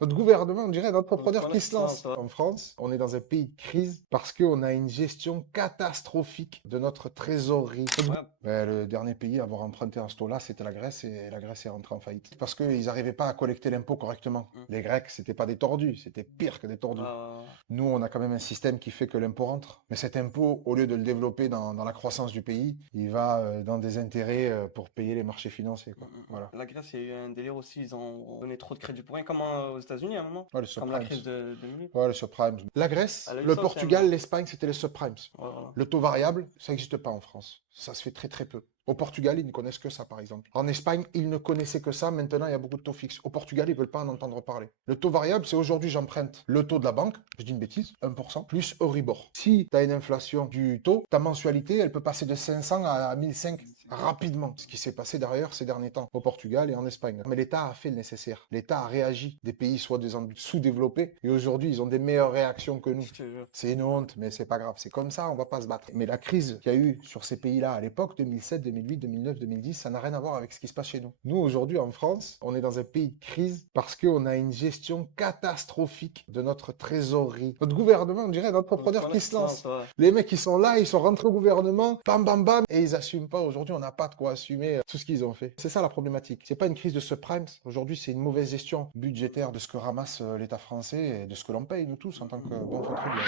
Notre gouvernement, on dirait un entrepreneur Voilà, qui se lance. ça va. En France, on est dans un pays de crise parce qu'on a une gestion catastrophique de notre trésorerie. Ouais, Le dernier pays à avoir emprunté en ce taux-là, c'était la Grèce, et la Grèce est rentrée en faillite. Parce qu'ils n'arrivaient pas à collecter l'impôt correctement. Les Grecs, c'était pas des tordus, c'était pire que des tordus. Nous, on a quand même un système qui fait que l'impôt rentre. Mais cet impôt, au lieu de le développer dans la croissance du pays, il va dans des intérêts pour payer les marchés financiers, quoi. Voilà. La Grèce, il y a eu un délire aussi, ils ont donné trop de crédit pour rien, comme aux États-Unis à un moment, Ouais, le comme la subprimes. crise de 2008. Ouais, le subprimes. La Grèce, Elle a eu le ça aussi, Portugal, hein. l'Espagne, c'était les subprimes. Ouais, voilà. Le taux variable, ça n'existe pas en France. Ça se fait très très peu. Au Portugal, ils ne connaissent que ça, par exemple. En Espagne, ils ne connaissaient que ça. Maintenant, il y a beaucoup de taux fixes. Au Portugal, ils ne veulent pas en entendre parler. Le taux variable, c'est aujourd'hui, j'emprunte le taux de la banque, je dis une bêtise, 1%, plus Euribor. Si tu as une inflation du taux, ta mensualité, elle peut passer de 500 à 1005 rapidement. Ce qui s'est passé d'ailleurs ces derniers temps au Portugal et en Espagne. Mais l'État a fait le nécessaire. L'État a réagi. Des pays soi-disant sous-développés et aujourd'hui, ils ont des meilleures réactions que nous. Je te jure. C'est une honte, mais c'est pas grave. C'est comme ça, on va pas se battre. Mais la crise qu'il y a eu sur ces pays-là à l'époque, 2007, 2008, 2009, 2010, ça n'a rien à voir avec ce qui se passe chez nous. Nous, aujourd'hui, en France, on est dans un pays de crise parce qu'on a une gestion catastrophique de notre trésorerie. Notre gouvernement, on dirait un entrepreneur Voilà, qui se lance. ça va. Les mecs, ils sont là, ils sont rentrés au gouvernement, bam, bam, bam, et ils assument pas. Aujourd'hui, on n'a pas de quoi assumer tout ce qu'ils ont fait. C'est ça la problématique. C'est pas une crise de subprimes. Aujourd'hui, c'est une mauvaise gestion budgétaire de ce que ramasse l'État français et de ce que l'on paye, nous tous, en tant que bons contribuables.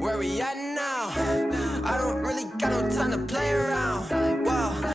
Where we at now? I don't really got no time to play around. Wow,